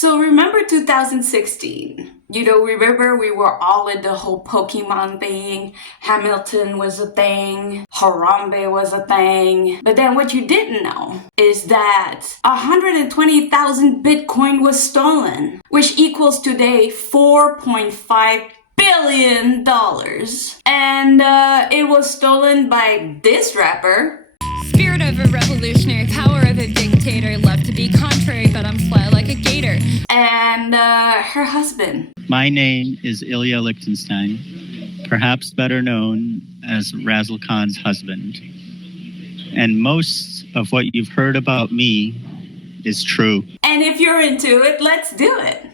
So remember 2016? Remember we were all in the whole Pokemon thing. Hamilton was a thing. Harambe was a thing. But then what you didn't know is that 120,000 Bitcoin was stolen, which equals today $4.5 billion. And it was stolen by this rapper. Spirit of a revolutionary, power of a dictator, love to be contrary, but I'm fly like a gator. And her husband. My name is Ilya Lichtenstein, perhaps better known as RazzleKhan's husband. And most of what you've heard about me is true. And if you're into it, let's do it.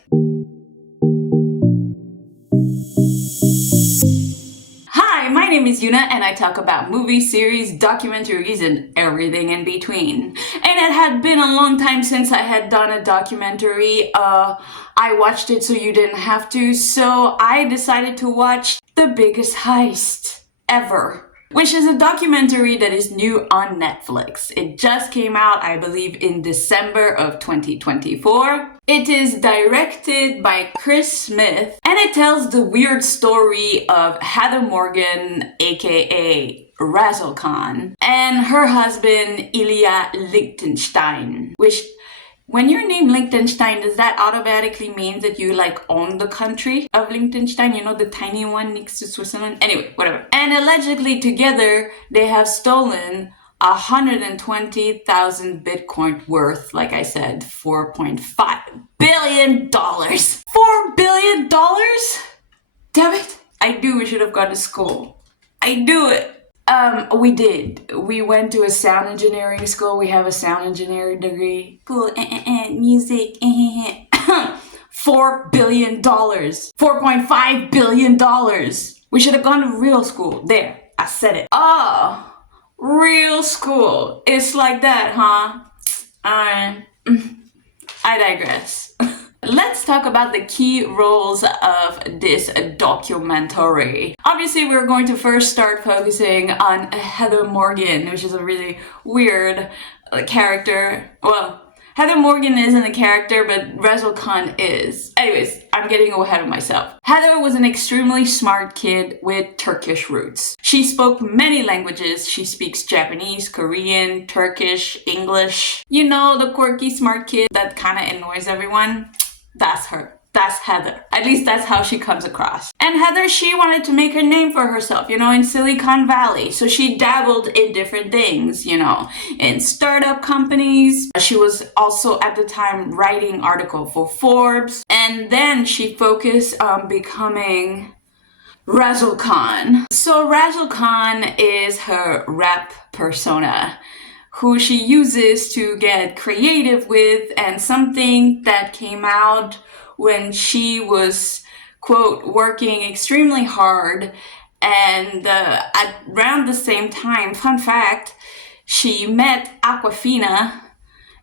Hi, my name is Yuna and I talk about movies, series, documentaries, and everything in between. And it had been a long time since I had done a documentary. I watched it so you didn't have to, so I decided to watch The Biggest Heist Ever, which is a documentary that is new on Netflix. It just came out, I believe, in December of 2024. It is directed by Chris Smith, and it tells the weird story of Heather Morgan, aka RazzleKhan, and her husband, Ilya Lichtenstein, which, when you're named Liechtenstein, does that automatically mean that you own the country of Liechtenstein? You know, the tiny one next to Switzerland? Anyway, whatever. And allegedly together, they have stolen 120,000 Bitcoin worth, like I said, $4.5 billion. $4 billion? Damn it. I knew we should have gone to school. I knew it. We did. We went to a sound engineering school. We have a sound engineering degree. Cool. Music. $4 billion. $4.5 billion. We should have gone to real school. There. I said it. Oh, real school. It's like that, huh? I digress. Let's talk about the key roles of this documentary. Obviously, we're going to first start focusing on Heather Morgan, which is a really weird character. Well, Heather Morgan isn't a character, but RazzleKhan is. Anyways, I'm getting ahead of myself. Heather was an extremely smart kid with Turkish roots. She spoke many languages. She speaks Japanese, Korean, Turkish, English. You know, the quirky smart kid that kind of annoys everyone? That's her. That's Heather. At least that's how she comes across. And Heather, she wanted to make her name for herself, in Silicon Valley. So she dabbled in different things, in startup companies. She was also at the time writing articles for Forbes. And then she focused on becoming RazzleKhan. So RazzleKhan is her rap persona, who she uses to get creative with, and something that came out when she was, quote, working extremely hard. And at around the same time, fun fact, she met Awkwafina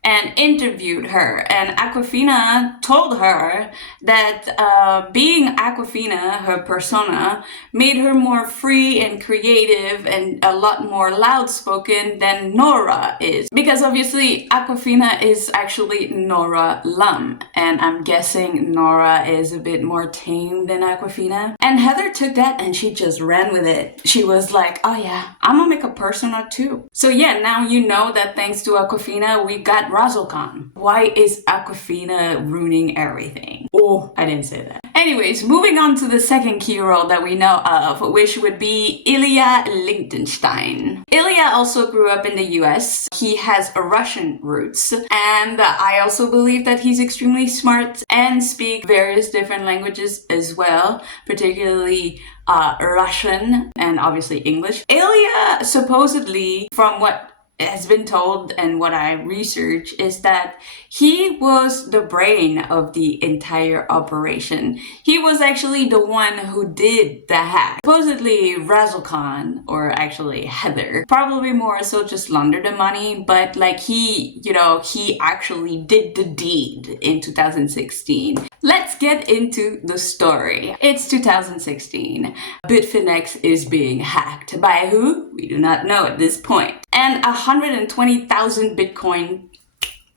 and interviewed her. And Awkwafina told her that being Awkwafina, her persona, made her more free and creative and a lot more loud-spoken than Nora is. Because obviously Awkwafina is actually Nora Lum. And I'm guessing Nora is a bit more tame than Awkwafina. And Heather took that and she just ran with it. She was like, oh yeah, I'm gonna make a persona too. So yeah, now you know that thanks to Awkwafina, we got RazzleKhan. Why is Awkwafina ruining everything? Oh, I didn't say that. Anyways, moving on to the second key role that we know of, which would be Ilya Lichtenstein. Ilya also grew up in the US. He has Russian roots. And I also believe that he's extremely smart and speaks various different languages as well, particularly Russian and obviously English. Ilya supposedly, from what has been told and what I researched, is that he was the brain of the entire operation. He was actually the one who did the hack. Supposedly RazzleKhan, or actually Heather, probably more so just laundered the money, but he actually did the deed in 2016. Let's get into the story. It's 2016. Bitfinex is being hacked. By who? We do not know at this point. And 120,000 Bitcoin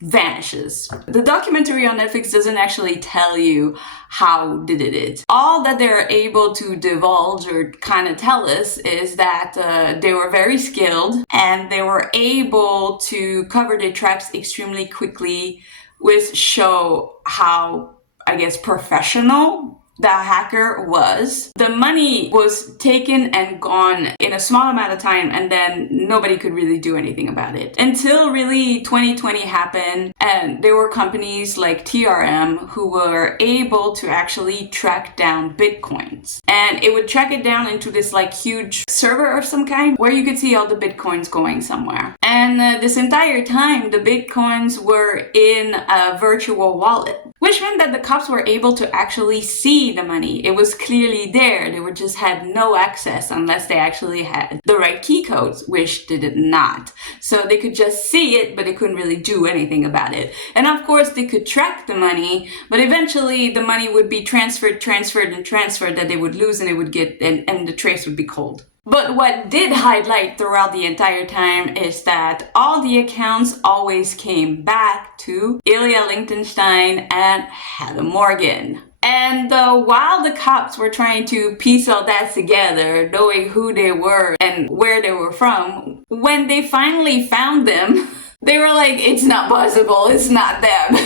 vanishes. The documentary on Netflix doesn't actually tell you how they did it. All that they're able to divulge or kind of tell us is that they were very skilled and they were able to cover their tracks extremely quickly, which show how, I guess, professional the hacker was. The money was taken and gone in a small amount of time, and then nobody could really do anything about it. Until really 2020 happened, and there were companies like TRM who were able to actually track down Bitcoins. And it would track it down into this like huge server of some kind where you could see all the Bitcoins going somewhere. And this entire time, the Bitcoins were in a virtual wallet, which meant that the cops were able to actually see the money. It was clearly there. They were just had no access unless they actually had the right key codes, which they did not. So they could just see it, but they couldn't really do anything about it. And of course, they could track the money, but eventually the money would be transferred that they would lose, and it would get, and the trace would be cold. But what did highlight throughout the entire time is that all the accounts always came back to Ilya Liechtenstein and Heather Morgan. And while the cops were trying to piece all that together, knowing who they were and where they were from, when they finally found them, they were like, it's not possible, it's not them.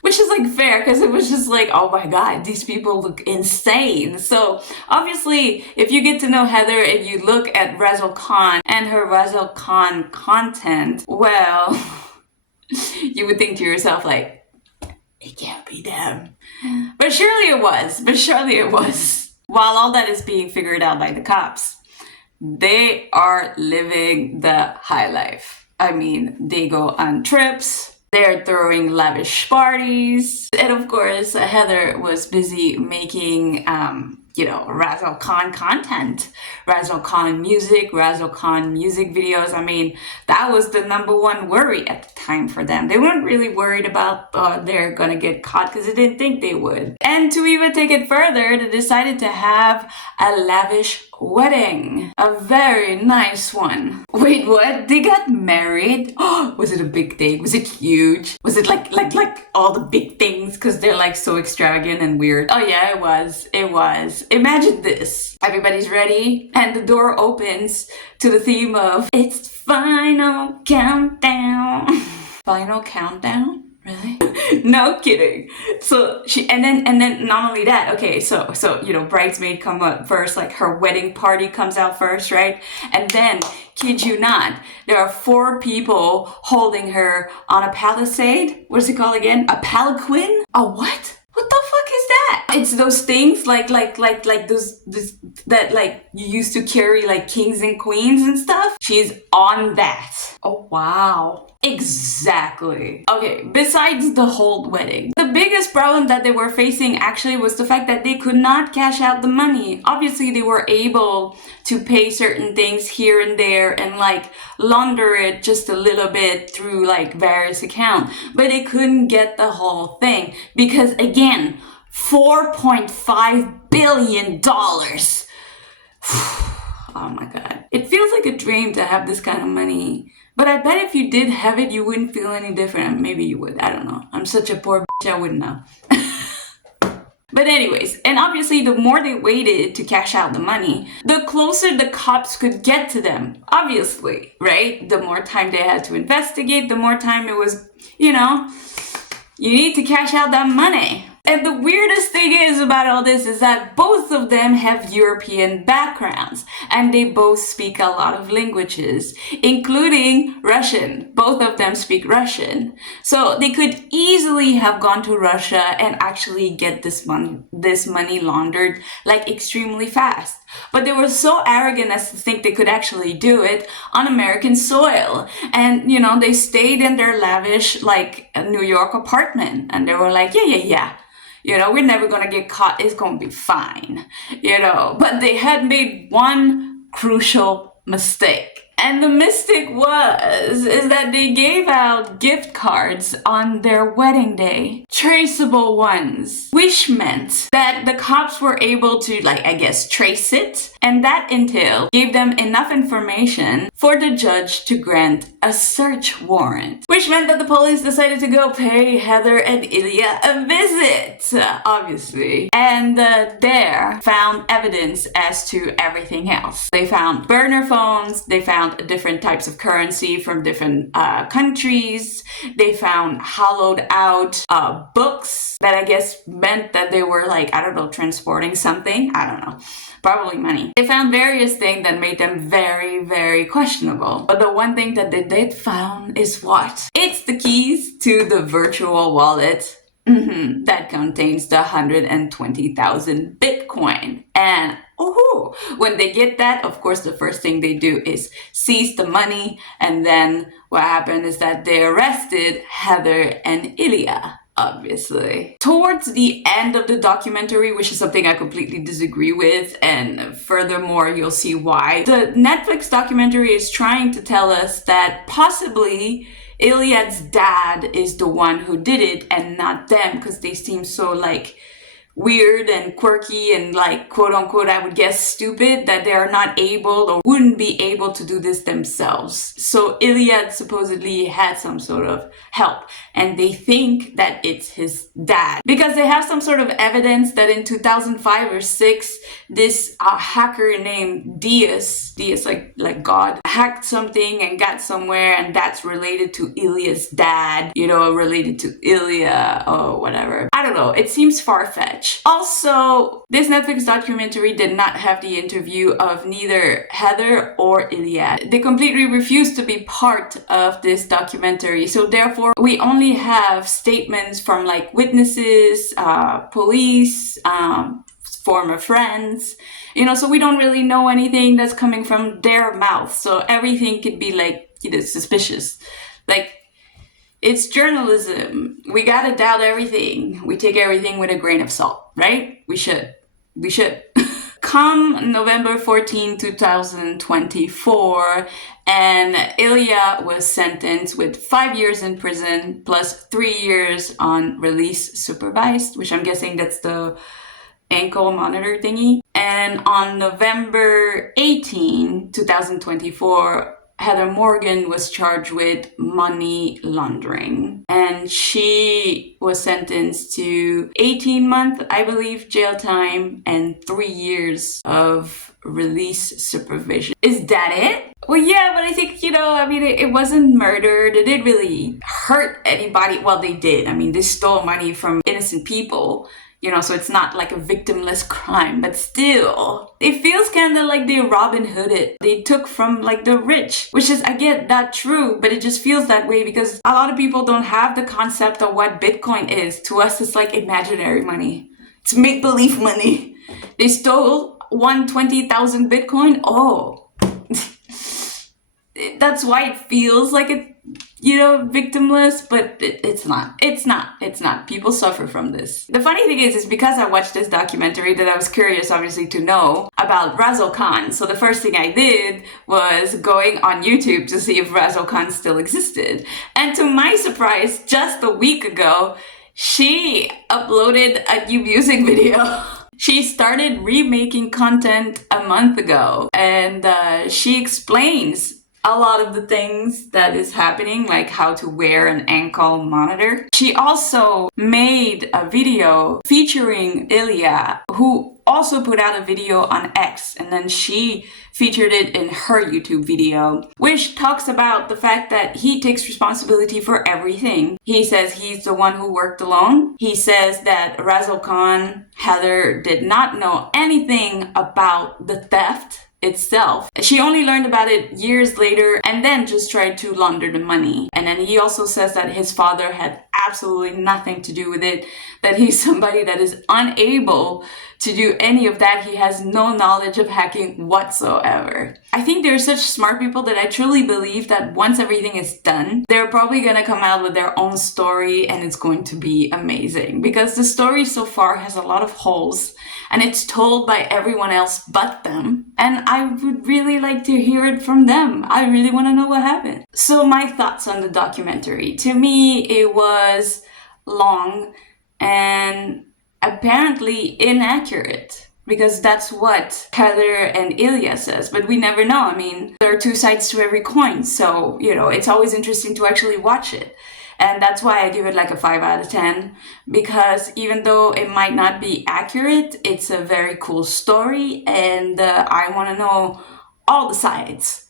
Which is like fair, because it was just like, oh my god, these people look insane. So obviously, if you get to know Heather and you look at RazzleKhan and her RazzleKhan content, well, you would think to yourself like, it can't be them. But surely it was. While all that is being figured out by the cops, they are living the high life. I mean, they go on trips. They're throwing lavish parties. And of course, Heather was busy making, RazzleKhan content, RazzleKhan music videos. I mean, that was the number one worry at the time for them. They weren't really worried about they're gonna get caught, because they didn't think they would. And to even take it further, they decided to have a lavish wedding. A very nice one. Wait, what? They got married? Oh, was it a big thing? Was it huge? Was it like all the big things? Because they're like so extravagant and weird. Oh yeah, it was. Imagine this. Everybody's ready, and the door opens to the theme of It's Final Countdown. Final Countdown? Really? No kidding. So and then not only that, okay, so bridesmaid come up first, like her wedding party comes out first, right? And then, kid you not, there are 4 people holding her on a palisade. What is it called again? A palanquin? A what? What the fuck is that? It's those things like those that like you used to carry like kings and queens and stuff. She's on that. Oh wow. Exactly. Okay, besides the whole wedding, the biggest problem that they were facing actually was the fact that they could not cash out the money. Obviously, they were able to pay certain things here and there and like launder it just a little bit through like various accounts, but they couldn't get the whole thing because again, $4.5 billion. Oh my god. It feels like a dream to have this kind of money. But I bet if you did have it, you wouldn't feel any different. Maybe you would. I don't know. I'm such a poor bitch, I wouldn't know. But anyways, and obviously the more they waited to cash out the money, the closer the cops could get to them. Obviously, right? The more time they had to investigate, the more time it was, you need to cash out that money. And the weirdest thing is about all this is that both of them have European backgrounds and they both speak a lot of languages, including Russian. Both of them speak Russian. So they could easily have gone to Russia and actually get this money laundered like extremely fast. But they were so arrogant as to think they could actually do it on American soil. And, they stayed in their lavish, like, New York apartment. And they were like, yeah. We're never going to get caught. It's going to be fine. But they had made one crucial mistake. And the mystic is that they gave out gift cards on their wedding day. Traceable ones. Which meant that the cops were able to, like, I guess, trace it. And that intel gave them enough information for the judge to grant a search warrant. Which meant that the police decided to go pay Heather and Ilya a visit, obviously. And there found evidence as to everything else. They found burner phones, they found different types of currency from different countries, they found hollowed out books that I guess meant that they were, like, I don't know, transporting something, I don't know. Probably money. They found various things that made them very, very questionable. But the one thing that they did found is what? It's the keys to the virtual wallet that contains the 120,000 Bitcoin. And when they get that, of course, the first thing they do is seize the money. And then what happened is that they arrested Heather and Ilya. Obviously. Towards the end of the documentary, which is something I completely disagree with, and furthermore, you'll see why, the Netflix documentary is trying to tell us that possibly Ilyad's dad is the one who did it and not them, because they seem so, like, weird and quirky and, like, quote unquote, I would guess stupid, that they are not able or wouldn't be able to do this themselves. So Ilya supposedly had some sort of help, and they think that it's his dad because they have some sort of evidence that in 2005 or 6, this hacker named Diaz like God, hacked something and got somewhere, and that's related to Ilya's dad, you know, related to Ilya or whatever. I don't know, it seems far-fetched. Also, this Netflix documentary did not have the interview of neither Heather or Ilya. They completely refused to be part of this documentary, so therefore we only have statements from, like, witnesses, police, former friends, you know, so we don't really know anything that's coming from their mouth. So everything could be, like, you know, suspicious. Like, it's journalism. We gotta doubt everything. We take everything with a grain of salt, right? We should. Come November 14, 2024, and Ilya was sentenced with 5 years in prison plus 3 years on release supervised, which I'm guessing that's the ankle monitor thingy. And on November 18, 2024, Heather Morgan was charged with money laundering, and she was sentenced to 18-month, I believe, jail time and 3 years of release supervision. Is that it? Well, yeah, but I think, you know, I mean, it wasn't murder. They didn't really hurt anybody. Well, they did. I mean, they stole money from innocent people. You know, so it's not like a victimless crime, but still, it feels kind of like they Robin Hooded. They took from, like, the rich, which is, I get that true, but it just feels that way because a lot of people don't have the concept of what Bitcoin is. To us, it's like imaginary money. It's make-believe money. They stole 120,000 Bitcoin. Oh, that's why it feels like it, you know, victimless, but it's not. It's not. People suffer from this. The funny thing is because I watched this documentary that I was curious, obviously, to know about RazzleKhan. So the first thing I did was going on YouTube to see if RazzleKhan still existed. And to my surprise, just a week ago, she uploaded a new music video. She started remaking content a month ago, and she explains a lot of the things that is happening, like how to wear an ankle monitor. She also made a video featuring Ilya, who also put out a video on X, and then she featured it in her YouTube video, which talks about the fact that he takes responsibility for everything. He says he's the one who worked alone. He says that RazzleKhan, Heather, did not know anything about the theft itself. She only learned about it years later and then just tried to launder the money. And then he also says that his father had absolutely nothing to do with it, that he's somebody that is unable to do any of that. He has no knowledge of hacking whatsoever. I think they're such smart people that I truly believe that once everything is done, they're probably gonna come out with their own story and it's going to be amazing, because the story so far has a lot of holes and it's told by everyone else but them. and I would really like to hear it from them. I really want to know what happened. So my thoughts on the documentary. To me, it was long and apparently inaccurate, because that's what Heather and Ilya says, but we never know. I mean, there are two sides to every coin, so, you know, it's always interesting to actually watch it. And that's why I give it like a 5 out of 10, because even though it might not be accurate, it's a very cool story, and I want to know all the sides.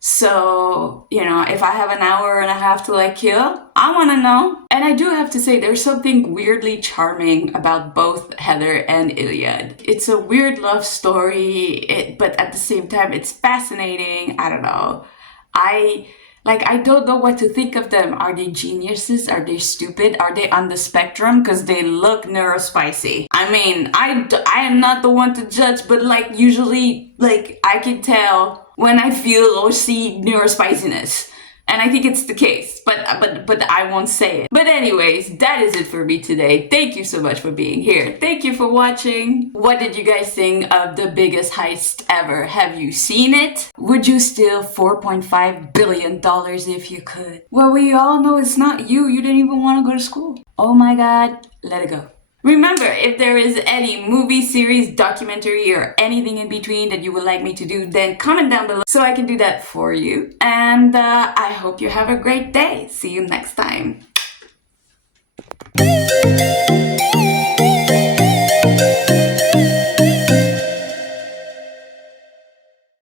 So, you know, if I have an hour and a half to like kill, I want to know. And I do have to say, there's something weirdly charming about both Heather and Ilya. It's a weird love story, but at the same time, it's fascinating. I don't know. I don't know what to think of them. Are they geniuses? Are they stupid? Are they on the spectrum? Because they look neurospicy. I mean, I am not the one to judge, but like usually, like I can tell when I feel or see neurospiciness. And I think it's the case, but I won't say it. But anyways, that is it for me today. Thank you so much for being here. Thank you for watching. What did you guys think of the biggest heist ever? Have you seen it? Would you steal $4.5 billion if you could? Well, we all know it's not you. You didn't even want to go to school. Oh my God, let it go. Remember, if there is any movie, series, documentary, or anything in between that you would like me to do, then comment down below so I can do that for you. And I hope you have a great day. See you next time.